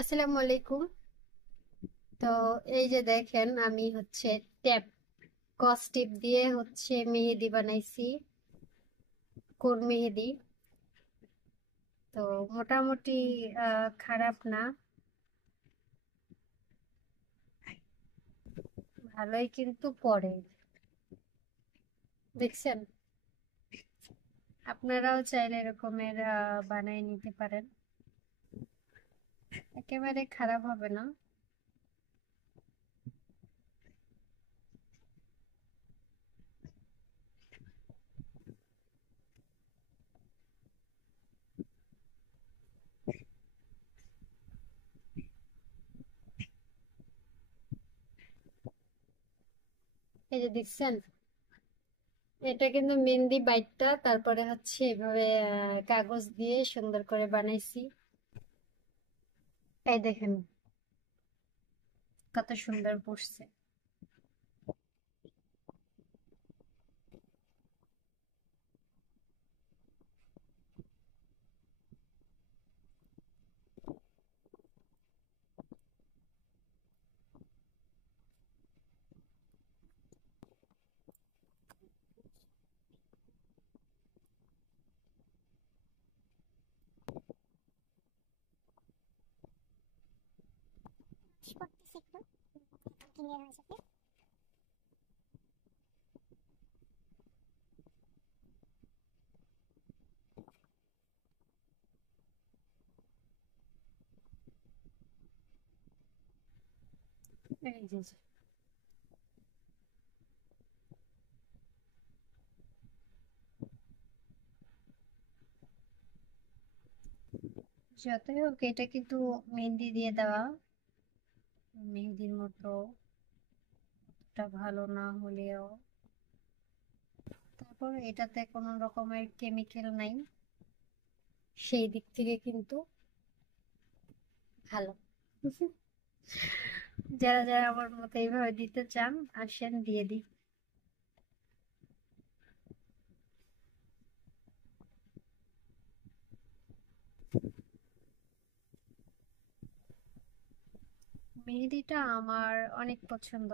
আসসালামু আলাইকুম। তো এই যে দেখেন আমি ট্যাপ কস টিপ দিয়ে মেহেদি বানাইছি, কোন মেহেদি। তো মোটামুটি খারাপ না, ভালোই কিন্তু পড়ে। দেখছেন, আপনারাও চাইলে এরকমের বানাই নিতে পারেন, একেবারে খারাপ হবে না। এই যে দেখছেন, এটা কিন্তু মেহেদি বাইটটা, তারপরে এভাবে কাগজ দিয়ে সুন্দর করে বানাইছি। এই দেখেন কত সুন্দর বসছে। করতেছি একটু ক্লিয়ার হয়ে যাবে। এই যে যতই হোক, এটা কিন্তু মেহেন্দি দিয়ে দেওয়া, মেহেদির মতো অতটা ভালো না হলেও তারপর এটাতে কোনো রকমের কেমিক্যাল নাই, সেই দিক থেকে কিন্তু ভালো। যারা যারা আমার মতো এইভাবে দিতে চান, আসেন দিয়ে দিই। মেহেদিটা আমার অনেক পছন্দ।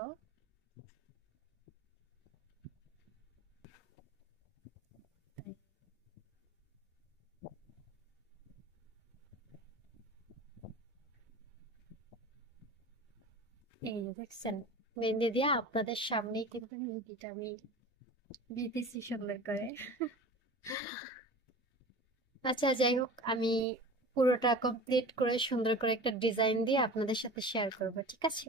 এই যে দেখছেন, মেহেন্দি দিয়ে আপনাদের সামনেই কিন্তু মেহেদিটা আমি দিতেছি সুন্দর করে। আচ্ছা, যাই হোক, আমি পুরোটা কমপ্লিট করে সুন্দর করে একটা ডিজাইন দিয়ে আপনাদের সাথে শেয়ার করবো, ঠিক আছে?